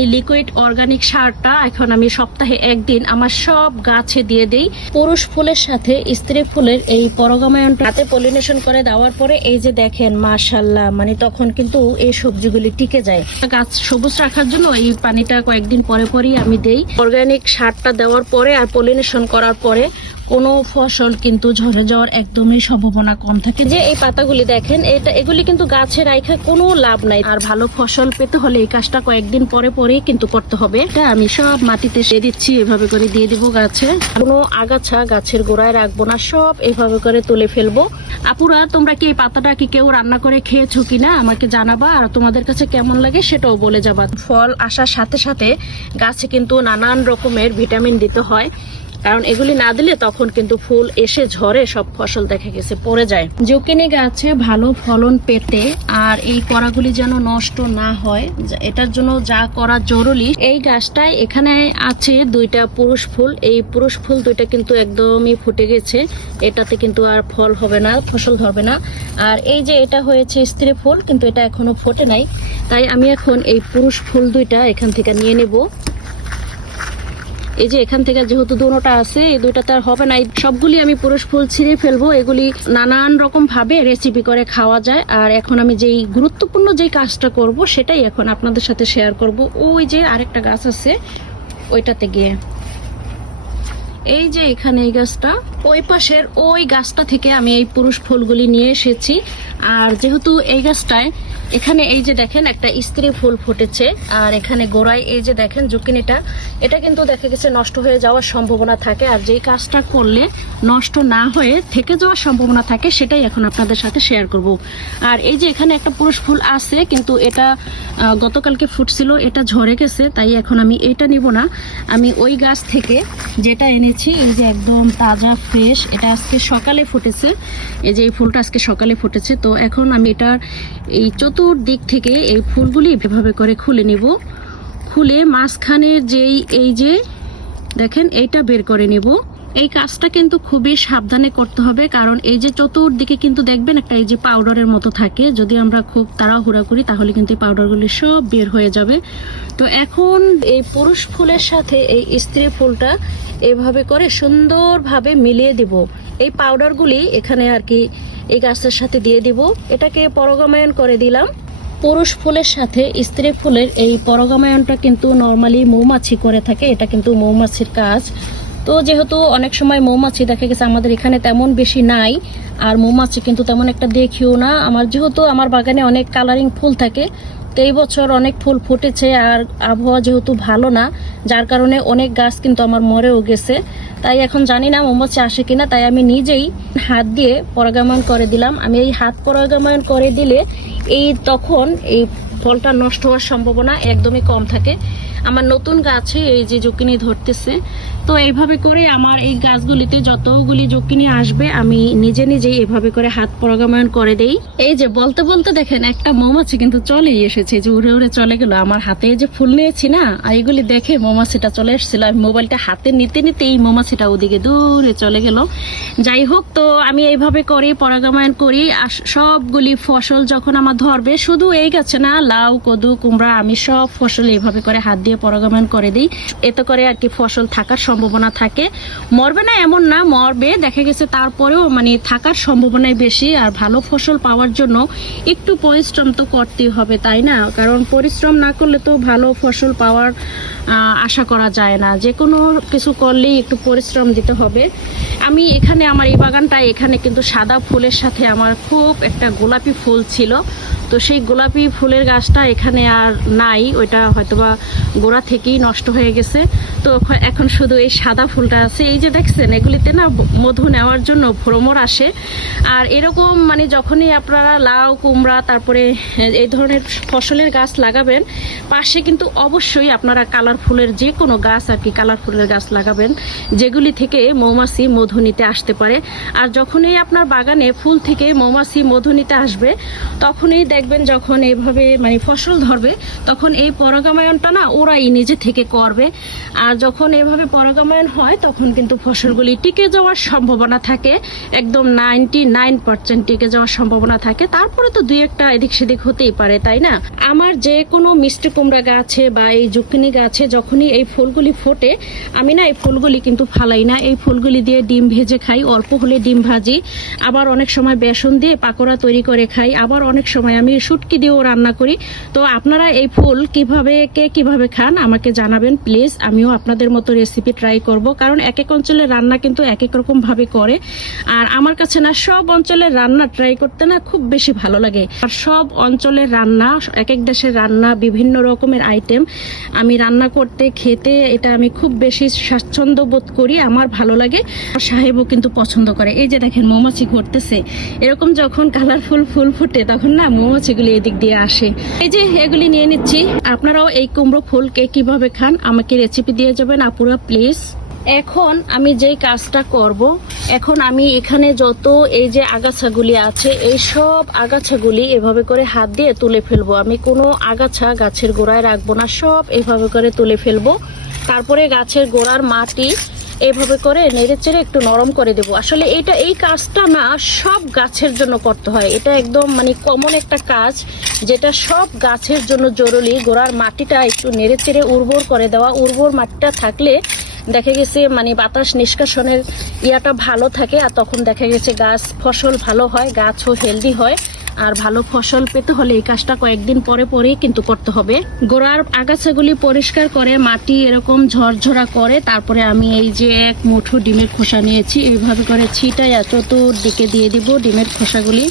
এই liquid organic সারটা এখন আমি সপ্তাহে একদিন আমার সব গাছে দিয়ে দেই। পুরুষ ফুলের সাথে, স্ত্রী ফুলের এই পরগামায়নটা হাতে পলিনেশন করে দেওয়ার পরে এই যে দেখেন মাশাল্লাহ মানে তখন কিন্তু এই সবজিগুলি টিকে যায়। গাছ সবুজ রাখার জন্য এই পানিটা কয়েকদিন পরে পরেই আমি দেই। অর্গানিক সারটা দেওয়ার পরে আর পলিনেশন করার পরে কোনো ফসল কিন্তু ঝরে যাওয়ার একদমই সম্ভাবনা কম থাকে। যে এই পাতাগুলি দেখেন, এটা এগুলি কিন্তু গাছে রাখা কোনো লাভ নাই। আর ভালো ফসল পেতে হলে এই কাজটা কয়েকদিন পরে পরেই কিন্তু করতে হবে। এটা আমি সব মাটিতে সে দিচ্ছি, এভাবে করে দিয়ে দিব গাছে। কোনো আগাছা গাছের গোড়ায় রাখব না, সব এভাবে করে তুলে ফেলব। আপুরা, তোমরা কি এই পাতাটা কি কেউ রান্না করে খেয়েছো কিনা? আমাকে জানাবা, আর তোমাদের কাছে কেমন লাগে সেটাও বলে যাবা। ফল আসার সাথে সাথে গাছে কিন্তু নানান রকমের ভিটামিন দিতে হয়। কারণ এগুলি না দিলে তখন কিন্তু ফুল এসে ঝরে সব ফসল দেখা গেছে পড়ে যায়। জুকিনি গাছে ভালো ফলন পেতে আর এই করাগুলি যেন নষ্ট না হয় এটার জন্য যা করা জরুরি। এই গাছটায় এখানে আছে দুইটা পুরুষ ফুল। এই পুরুষ ফুল দুইটা কিন্তু একদমই ফুটে গেছে। এটাতে কিন্তু আর ফল হবে না ফসল ধরবে না। আর এই যে এটা হয়েছে স্ত্রী ফুল কিন্তু এটা এখনও ফোটে নাই। তাই আমি এখন এই পুরুষ ফুল দুইটা এখান থেকে নিয়ে নেব। এই যে এখান থেকে যেহেতু দুটোটা আছে, এই দুইটাতে আর হবে না। সবগুলি আমি পুরুষ ফুল ছিঁড়ে ফেলব। এগুলি নানান রকম ভাবে রেসিপি করে খাওয়া যায়। আর এখন আমি যেই গুরুত্বপূর্ণ যেই কাজটা করব, সেটাই এখন আপনাদের সাথে শেয়ার করব। ওই যে আরেকটা গাছ আছে, ওইটাতে গিয়ে। এই যে এখানে এই গাছটা, ওই পাশের ওই গাছটা থেকে আমি এই পুরুষ ফুলগুলি নিয়ে এসেছি। আর যেহেতু এই গাছটায়, এখানে এই যে দেখেন একটা স্ত্রী ফুল ফুটেছে, আর এখানে গোড়ায় এই যে দেখেন জুকিনিটা, এটা কিন্তু দেখা গেছে নষ্ট হয়ে যাওয়ার সম্ভাবনা থাকে, আর যেই কাজটা করলে নষ্ট না হয়ে থেকে যাওয়ার সম্ভাবনা থাকে, সেটাই এখন আপনাদের সাথে শেয়ার করব। আর এই যে এখানে একটা পুরুষ ফুল আছে, কিন্তু এটা গতকালকে ফুটছিল, এটা ঝরে গেছে, তাই এখন আমি এটা নিব না। আমি ওই গাছ থেকে যেটা এনেছি, এই যে একদম তাজা ফ্রেশ এটা আজকে সকালে ফুটেছে, এই যে এই ফুলটা আজকে সকালে ফুটেছে, তো এখন আমি এটার এই চতুর্দিক থেকে এই ফুলগুলি এভাবে করে খুলে নেব। খুলে মাঝখানের যেই, এই যে, দেখেন, এইটা বের করে নিব। এই কাজটা কিন্তু খুবই সাবধানে করতে হবে, কারণ এই যে চতুর্দিকে কিন্তু দেখবেন একটা এই যে পাউডারের মতো থাকে। যদি আমরা খুব তাড়াহুড়া করি, তাহলে কিন্তু এই পাউডারগুলি সব বের হয়ে যাবে। তো এখন এই পুরুষ ফুলের সাথে এই স্ত্রী ফুলটা এভাবে করে সুন্দরভাবে মিলিয়ে দিব। এই পাউডারগুলি এখানে আর কি এই গাছের সাথে দিয়ে দিব। এটাকে পরগমায়ন করে দিলাম। পুরুষ ফুলের সাথে স্ত্রী ফুলের এই পরগামায়নটা কিন্তু নর্মালি মৌমাছি করে থাকে। এটা কিন্তু মৌমাছির কাজ। তো যেহেতু অনেক সময় মৌমাছি দেখা গেছে, আমাদের এখানে তেমন বেশি নাই। আর মৌমাছি কিন্তু তেমন একটা দেখিও না। আমার যেহেতু আমার বাগানে অনেক কালারিং ফুল থাকে, তো এই বছর অনেক ফুল ফুটেছে আর আবহাওয়া যেহেতু ভালো না, যার কারণে অনেক গাছ কিন্তু আমার মরেও গেছে। তাই এখন জানি না মৌমাছি আসে কিনা, তাই আমি নিজেই হাত দিয়ে পরাগামন করে দিলাম। আমি এই হাত পরাগামন করে দিলে এই তখন এই ফলটা নষ্ট হওয়ার সম্ভাবনা একদমই কম থাকে। আমার নতুন গাছে এই যে জুকিনি ধরতেছে। তো এইভাবে করে আমার এই গাছগুলিতে যতগুলি জুকিনি আসবে, আমি নিজে নিজেই এভাবে করে হাত পরাগাময়ন করে দেই। এই যে বলতে বলতে দেখেন, একটা মৌমাছি কিন্তু চলেই এসেছে। যে উড়ে উড়ে চলে গেল। আমার হাতে যে ফুল নিয়েছি না, আর এগুলি দেখে মৌমাছিটা চলে এসেছিল। আমি মোবাইলটা হাতে নিতে নিতে এই মৌমাছিটা ওদিকে দূরে চলে গেল। যাই হোক, তো আমি এইভাবে করি পরাগাময়ন করি। আর সবগুলি ফসল যখন আমার ধরবে, শুধু এই গাছে না, লাউ, কদু, কুমড়া, আমি সব ফসল এইভাবে করে হাত দিয়ে পরাগমন করে দিই। এতে করে আর কি ফসল থাকার সম্ভাবনা থাকে। মরবে না এমন না, মরবে। দেখা গেছে তারপরেও মানে থাকার সম্ভাবনাই বেশি। আর ভালো ফসল পাওয়ার জন্য একটু পরিশ্রম তো করতেই হবে, তাই না? কারণ পরিশ্রম না করলে তো ভালো ফসল পাওয়ার আশা করা যায় না। যে কোনো কিছু করলেই একটু পরিশ্রম দিতে হবে। আমি এখানে আমার এই বাগানটায় এখানে কিন্তু সাদা ফুলের সাথে আমার খুব একটা গোলাপি ফুল ছিল। তো সেই গোলাপি ফুলের গাছটা এখানে আর নাই। ওইটা হয়তোবা গোড়া থেকেই নষ্ট হয়ে গেছে। তো এখন শুধু এই সাদা ফুলটা আছে। এই যে দেখছেন, এগুলিতে না মধু নেওয়ার জন্য ভ্রমর আসে। আর এরকম মানে যখনই আপনারা লাউ, কুমড়া, তারপরে এই ধরনের ফসলের গাছ লাগাবেন, পাশে কিন্তু অবশ্যই আপনারা কালার ফুলের যে কোনো গাছ আর কি কালার ফুলের গাছ লাগাবেন, যেগুলি থেকে মৌমাছি মধু নিতে আসতে পারে। আর যখনই আপনার বাগানে ফুল থেকে মৌমাছি মধু নিতে আসবে, তখনই দেখবেন যখন এইভাবে মানে ফসল ধরবে, তখন এই পরাগায়নটা না ওরাই নিজে থেকে করবে। আর যখন এভাবে পরাগায়ন হয়, তখন কিন্তু ফসলগুলি টিকে যাওয়ার সম্ভাবনা থাকে। একদম নাইনটি নাইন পার্সেন্ট টিকে যাওয়ার সম্ভাবনা থাকে। তারপরে তো দুই একটা এদিক সেদিক হতেই পারে, তাই না? আমার যে কোনো মিষ্টি কুমড়া গাছে বা এই জুকিনি গাছে যখনই এই ফুলগুলি ফোটে, আমি না এই ফুলগুলি কিন্তু ফালাই না। এই ফুলগুলি দিয়ে ডিম ভেজে খাই, অল্প হলে ডিম ভাজি। আবার অনেক সময় বেসন দিয়ে পাকোড়া তৈরি করে খাই। আবার অনেক সময় আমি শুটকি দিয়েও রান্না করি। তো আপনারা এই ফুল কীভাবে, কে কীভাবে খান, আমাকে জানাবেন, প্লিজ, আমিও আপনাদের মতো রেসিপি ট্রাই করব। কারণ এক এক অঞ্চলের রান্না কিন্তু এক এক রকম ভাবে করে। আর আমার কাছে না, সব অঞ্চলের রান্না ট্রাই করতে না খুব বেশি ভালো লাগে। আর সব অঞ্চলের রান্না এক এক দেশের রান্না, বিভিন্ন রকমের আইটেম আমি রান্না করতে, খেতে, এটা আমি খুব বেশি স্বাচ্ছন্দ্য বোধ করি, আমার ভালো লাগে। আর সাহেবও কিন্তু পছন্দ করে। এই যে দেখেন, মৌমাছি ঘুরতেছে। এরকম যখন কালারফুল ফুল ফুটে, তখন না মৌমাছিগুলি এদিক দিয়ে আসে। এই যে, এগুলি নিয়ে নিচ্ছি। আপনারাও এই কুমড়ো ফুলকে কীভাবে খান, আমাকে রেসিপি দিয়ে যাবেন, আপুরা প্লিজ এখন আমি যেই কাজটা করব, এখন আমি এখানে যত এই যে আগাছাগুলি আছে, এই সব আগাছাগুলি এভাবে করে হাত দিয়ে তুলে ফেলব। আমি কোনো আগাছা গাছের গোড়ায় রাখব না, সব এভাবে করে তুলে ফেলব। তারপরে গাছের গোড়ার মাটি এভাবে করে নেড়ে চেড়ে একটু নরম করে দেবো। আসলে এটা, এই কাজটা না সব গাছের জন্য করতে হয়। এটা একদম মানে কমন একটা কাজ, যেটা সব গাছের জন্য জরুরি। গোড়ার মাটিটা একটু নেড়ে চেড়ে উর্বর করে দেওয়া। উর্বর মাটিটা থাকলে দেখা গেছে মানে বাতাস নিষ্কাশনের ইয়াটা ভালো থাকে আর তখন দেখা গেছে গাছ ফসল ভালো হয়, গাছও হেলদি হয়। আর ভালো ফসল পেতে হলে এই কাজটা কয়েকদিন পরে পরেই কিন্তু করতে হবে। গোড়ার আগাছাগুলি পরিষ্কার করে, মাটি এরকম ঝরঝরা করে, তারপরে আমি এই যে এক মুঠো ডিমের খোসা নিয়েছি। এইভাবে করে ছিটাই চতুর্দিকে দিয়ে দিব ডিমের খোসাগুলি।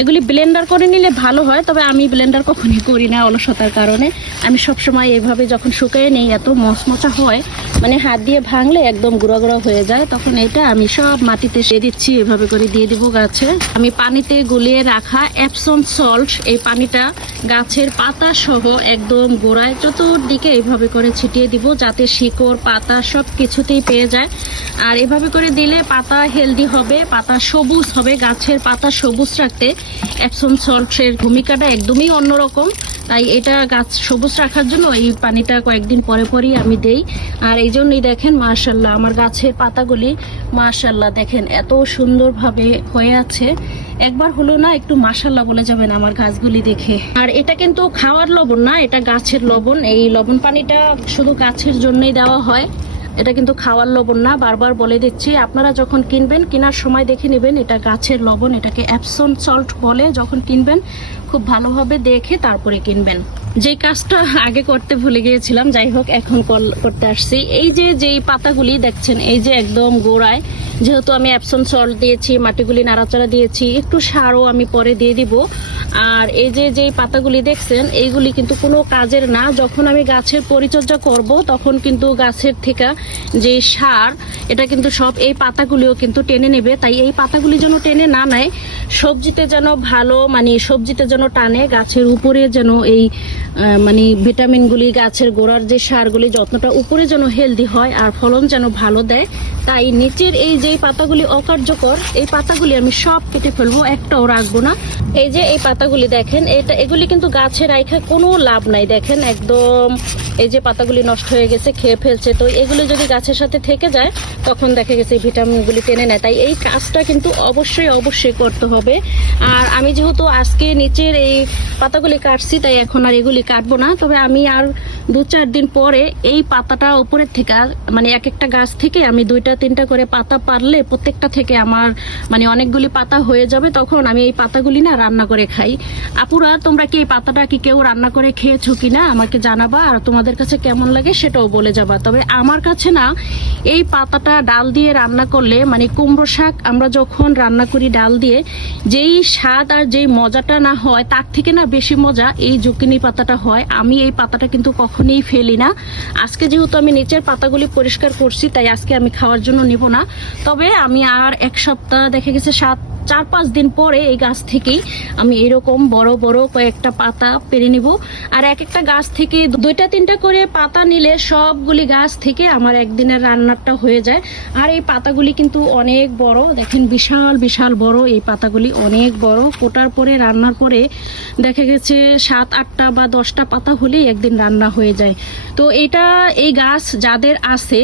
এগুলি ব্লেন্ডার করে নিলে ভালো হয়, তবে আমি ব্লেন্ডার কখনই করি না অলসতার কারণে। আমি সবসময় এইভাবে যখন শুকিয়ে নেই, এত মচমচা হয় মানে হাত দিয়ে ভাঙলে একদম গুঁড়া গুঁড়া হয়ে যায়, তখন এটা আমি সব মাটিতে দিয়ে দিচ্ছি, এভাবে করে দিয়ে দিব গাছে। আমি পানিতে গুলিয়ে রাখা অ্যাপসন সল্ট এই পানিটা গাছের পাতা সহ একদম গোড়ায় চতুর্দিকে এইভাবে করে ছিটিয়ে দিব, যাতে শিকড়, পাতা সব কিছুতেই পেয়ে যায়। আর এভাবে করে দিলে পাতা হেলদি হবে, পাতা সবুজ হবে, গাছের পাতা সবুজ রাখতে অ্যাপসন সল্টের ভূমিকাটা একদমই অন্যরকম। তাই এটা গাছ সবুজ রাখার জন্য এই পানিটা কয়েকদিন পরে পরেই আমি দেই। আর এই জন্যই দেখেন মার্শাল্লাহ আমার গাছের পাতাগুলি মার্শাল্লাহ দেখেন, এত সুন্দরভাবে হয়ে আছে। একবার হলো না, একটু মাশাল্লাহ বলে যাবেন আমার গাছগুলি দেখে। আর এটা কিন্তু খাওয়ার লবণ না, এটা গাছের লবণ। এই লবণ পানিটা শুধু গাছের জন্যই দেওয়া হয়। এটা কিন্তু খাওয়ার লবণ না, বারবার বলে দিচ্ছি, আপনারা যখন কিনবেন, কেনার সময় দেখে নেবেন, এটা গাছের লবণ, এটাকে অ্যাপসন সল্ট বলে যখন কিনবেন খুব ভালোভাবে দেখে তারপরে কিনবেন। যে কাজটা আগে করতে ভুলে গিয়েছিলাম, যাই হোক, এখন করতে আসছি। এই যে, যেই পাতাগুলি দেখছেন, এই যে একদম গোড়ায়, যেহেতু আমি অ্যাপসন সল্ট দিয়েছি, মাটিগুলি নাড়াচাড়া দিয়েছি, একটু সারও আমি পরে দিয়ে দিব। আর এই যে, যেই পাতাগুলি দেখছেন, এইগুলি কিন্তু কোনো কাজের না। যখন আমি গাছের পরিচর্যা করব, তখন কিন্তু গাছের থেকে যে সার, এটা কিন্তু সব এই পাতাগুলিও কিন্তু টেনে নেবে। তাই এই পাতাগুলি যেন টেনে না নেয়, সবজিতে যেন ভালো মানে সবজিতে যেন টানে, গাছের উপরে যেন এই মানে ভিটামিনগুলি, গাছের গোড়ার যে সারগুলি যত্নটা উপরে যেন হেলদি হয় আর ফলন যেন ভালো দেয়, তাই নিচের এই যে পাতাগুলি অকার্যকর, এই পাতাগুলি আমি সব কেটে ফেলব, একটাও রাখব না। এই যে এই পাতাগুলি দেখেন, এটা, এগুলি কিন্তু গাছে রাখা কোনো লাভ নাই। দেখেন একদম এই যে পাতাগুলি নষ্ট হয়ে গেছে, খেয়ে ফেলছে। তো এগুলি যদি গাছের সাথে থেকে যায়, তখন দেখা গেছে এই ভিটামিনগুলি টেনে নেয়। তাই এই কাজটা কিন্তু অবশ্যই অবশ্যই করতে হবে। আর আমি যেহেতু আজকে নিচের এই পাতাগুলি কাটছি, তাই এখন আর এগুলি কাটবো না। তবে আমি আর দু চার দিন পরে এই পাতাটা উপরের থেকে মানে এক একটা গাছ থেকে আমি দুইটা, তিনটা করে পাতা পারলে প্রত্যেকটা থেকে আমার মানে অনেকগুলি পাতা হয়ে যাবে, তখন আমি এই পাতাগুলি না রান্না করে খাই। আপুরা, তোমরা কি এই পাতাটা কি কেউ রান্না করে খেয়েছো কি না আমাকে জানাবা, আর তোমাদের কাছে কেমন লাগে সেটাও বলে যাবা। তবে আমার কাছে না, এই পাতাটা ডাল দিয়ে রান্না করলে মানে কুমড়ো শাক আমরা যখন রান্না করি ডাল দিয়ে, যেই স্বাদ আর যেই মজাটা না হয় তার থেকে না বেশি মজা এই জুকিনি পাতাটা হয়। আমি এই পাতাটা কিন্তু কখনোই ফেলি না। আজকে যেহেতু আমি নিচের পাতাগুলি পরিষ্কার করছি, তাই আজকে আমি খাওয়ার জন্য নিব না। তবে আমি আর এক সপ্তাহ, দেখে গেছে সাত চার পাঁচ দিন পরে এই গাছ থেকেই আমি এরকম বড় বড় কয়েকটা পাতা পেরে নিব। আর এক একটা গাছ থেকে দুইটা, তিনটা করে পাতা নিলে সবগুলি গাছ থেকে আমার একদিনের রান্নাটা হয়ে যায়। আর এই পাতাগুলি কিন্তু অনেক বড়। দেখেন বিশাল বিশাল বড় এই পাতাগুলি, অনেক বড়। কোটার পরে, রান্নার পরে দেখা গেছে সাত, আটটা বা দশটা পাতা হলেই একদিন রান্না হয়ে যায়। তো এটা এই গাছ যাদের আছে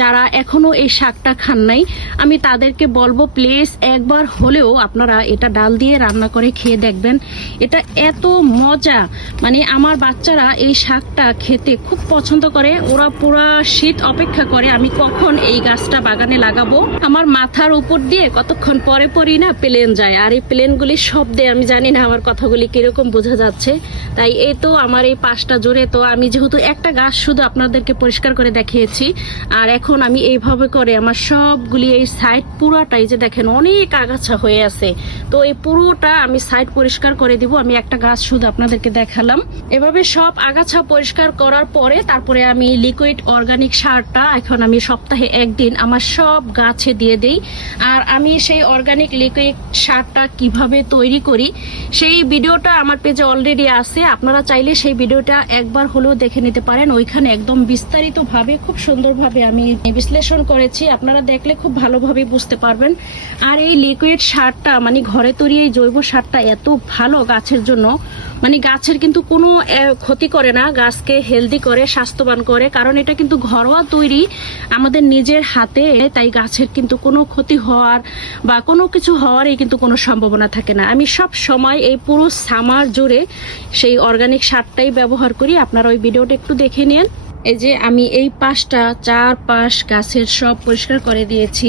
যারা এখনও এই শাকটা খান নাই, আমি তাদেরকে বলব প্লিজ একবার হলেও আপনারা এটা ডাল দিয়ে রান্না করে খেয়ে দেখবেন। এটা এত মজা। মানে আমার বাচ্চারা এই শাকটা খেতে খুব পছন্দ করে। ওরা পুরা শীত অপেক্ষা করে, আমি কখন এই গাছটা বাগানে লাগাবো? আমার মাথার উপর দিয়ে কতক্ষণ পরে পরই না প্লেন যায়। আর এই প্লেনগুলির শব্দে আমি জানি না আমার কথাগুলি কীরকম বোঝা যাচ্ছে। তাই এই তো আমার এই পাশটা জোরে তো আমি যেহেতু একটা গাছ শুধু আপনাদেরকে পরিষ্কার করে দেখিয়েছি, আর এখন আমি এইভাবে করে আমার সবগুলি এই সাইড পুরাটাই যে দেখেন অনেক আগাছা হয়ে আছে। তো এই পুরোটা আমি সাইড পরিষ্কার করে দিব, আমি একটা গাছ শুধু আপনাদেরকে দেখালাম। এভাবে সব আগাছা পরিষ্কার করার পরে তারপরে আমি লিকুইড অর্গানিক সারটা এখন আমি সপ্তাহে একদিন আমার সব গাছে দিয়ে দেই। আর আমি সেই অর্গানিক লিকুইড সারটা কীভাবে তৈরি করি, সেই ভিডিওটা আমার পেজে অলরেডি আছে। আপনারা চাইলে সেই ভিডিওটা একবার হলেও দেখে নিতে পারেন। ওইখানে একদম বিস্তারিতভাবে, খুব সুন্দরভাবে আমি বিশ্লেষণ করেছি, আপনারা দেখলে খুব ভালোভাবে বুঝতে পারবেন। আর এই লিকুইড সারটা মানে ঘরে তৈরি এই জৈব সারটা এত ভালো গাছের জন্য। মানে গাছের কিন্তু কোনো ক্ষতি করে না, গাছকে হেলদি করে, স্বাস্থ্যবান করে, কারণ এটা কিন্তু ঘরোয়া তৈরি আমাদের নিজের হাতে, তাই গাছের কিন্তু কোনো ক্ষতি হওয়ার বা কোনো কিছু হওয়ারই কিন্তু কোনো সম্ভাবনা থাকে না। আমি সব সময় এই পুরো সামার জুড়ে সেই অর্গানিক সারটাই ব্যবহার করি। আপনারা ওই ভিডিওটা একটু দেখে নিন। এই যে আমি এই পাশটা চার পাশ গাছের সব পরিষ্কার করে দিয়েছি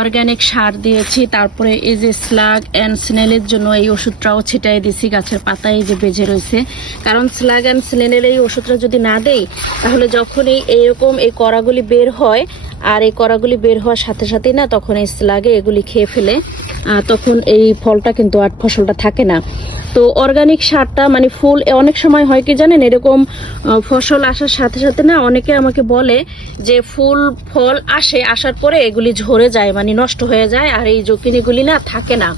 অর্গ্যানিক সার দিয়েছি, তারপরে এই যে স্লাগ অ্যান্ড স্নেলের জন্য এই ওষুধটাও ছিটাই দিয়েছি, গাছের পাতায় যে বেজে রয়েছে। কারণ স্লাগ অ্যান্ড স্নেলের এই ওষুধটা যদি না দেই, তাহলে যখনই এইরকম এই করাগুলি বের হয় আর এই কড়াগুলি বের হওয়ার সাথে সাথেই না তখন এই স্লাগে এগুলি খেয়ে ফেলে তখন এই ফলটা কিন্তু আর ফসলটা থাকে না। তো অর্গানিক সারটা মানে ফুল অনেক সময় হয় কি জানেন, এরকম ফসল আসার সাথে সাথে না অনেকে আমাকে বলে যে ফুল, ফল আসে, আসার পরে এগুলি ঝরে যায় মানে নষ্ট হয়ে যায়, আর এই জকিনিগুলি না থাকে না।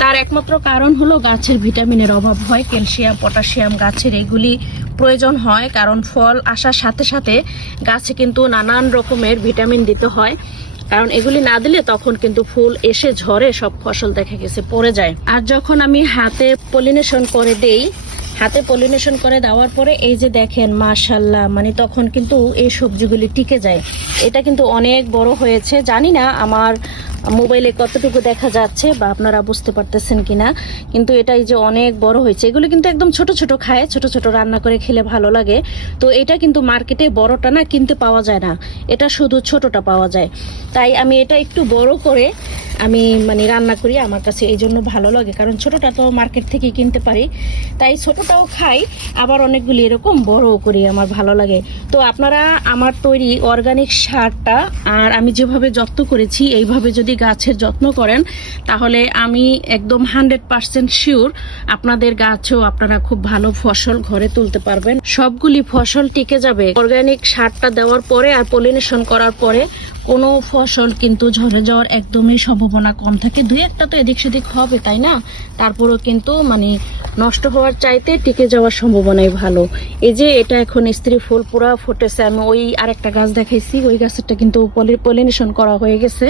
তার একমাত্র কারণ হলো গাছের ভিটামিনের অভাব হয়, ক্যালসিয়াম, পটাশিয়াম গাছের এগুলি প্রয়োজন হয়, কারণ ফল আসার সাথে সাথে গাছে কিন্তু নানান রকমের ভিটামিন দিতে হয়। কারণ এগুলি না দিলে তখন কিন্তু ফুল এসে ঝরে, সব ফসল দেখা গেছে, পড়ে যায়। আর যখন আমি হাতে পলিনেশন করে দেই, হাতে পলিনেশন করে দেওয়ার পরে এই যে দেখেন, মাশাল্লাহ মানে তখন কিন্তু এই সবজিগুলি টিকে যায়। এটা কিন্তু অনেক বড় হয়েছে। জানি না আমার মোবাইলে কতটুকু দেখা যাচ্ছে বা আপনারা বুঝতে পারতেছেন কিনা, কিন্তু এটাই যে অনেক বড় হয়েছে, এগুলো কিন্তু একদম ছোট ছোট খায়, ছোট ছোট রান্না করে খেলে ভালো লাগে। তো এটা কিন্তু মার্কেটে বড়টা না কিনতে পাওয়া যায় না, এটা শুধু ছোটটা পাওয়া যায়। তাই আমি এটা একটু বড় করে আমি মানে রান্না করি আমার কাছে এই জন্য ভালো লাগে, কারণ ছোটটা তো মার্কেট থেকে কিনতে পারি। তাই ছোটটাও খাই, আবার অনেকগুলি এরকম বড়ও করি, আমার ভালো লাগে। তো আপনারা আমার তৈরি অর্গানিক সারটা, আর আমি যেভাবে যত্ন করেছি, এইভাবে যদি গাছের যত্ন করেন, তাহলে আমি একদম হান্ড্রেড পার্সেন্ট শিওর আপনাদের গাছেও আপনারা খুব ভালো ফসল ঘরে তুলতে পারবেন। সবগুলি ফসল টিকে যাবে। অর্গানিক সারটা দেওয়ার পরে আর পলিনেশন করার পরে কোনো ফসল কিন্তু ঝরে যাওয়ার একদমই সম্ভাবনা কম থাকে। দুই একটা তো এদিক সেদিক হবে, তাই না? তারপরেও কিন্তু মানে নষ্ট হওয়ার চাইতে টিকে যাওয়ার সম্ভাবনাই ভালো। এই যে এটা এখন স্ত্রী ফুল পুরা ফুটেছে, আমি ওই আরেকটা গাছ দেখাইছি, ওই গাছেরটা কিন্তু পলিনেশন করা হয়ে গেছে।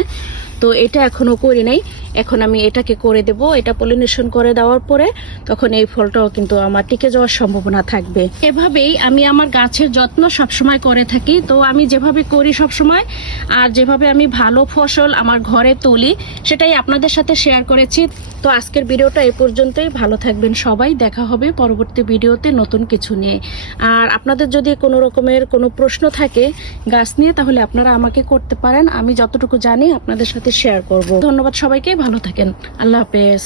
তো এটা এখনও করি নাই। এখন আমি এটাকে করে দেব। এটা পলিনেশন করে দেওয়ার পরে তখন এই ফলটাও কিন্তু আমার টিকে যাওয়ার সম্ভাবনা থাকবে। এভাবেই আমি আমার গাছের যত্ন সবসময় করে থাকি। তো আমি যেভাবে করি সবসময়, আর যেভাবে আমি ভালো ফসল আমার ঘরে তুলি, সেটাই আপনাদের সাথে শেয়ার করেছি। তো আজকের ভিডিওটা এ পর্যন্তই। ভালো থাকবেন সবাই। দেখা হবে পরবর্তী ভিডিওতে নতুন কিছু নিয়ে। আর আপনাদের যদি কোনো রকমের কোনো প্রশ্ন থাকে গাছ নিয়ে, তাহলে আপনারা আমাকে করতে পারেন। আমি যতটুকু জানি আপনাদের সাথে শেয়ার করব। ধন্যবাদ সবাইকে ভালো থাকেন। আল্লাহ হাফেজ।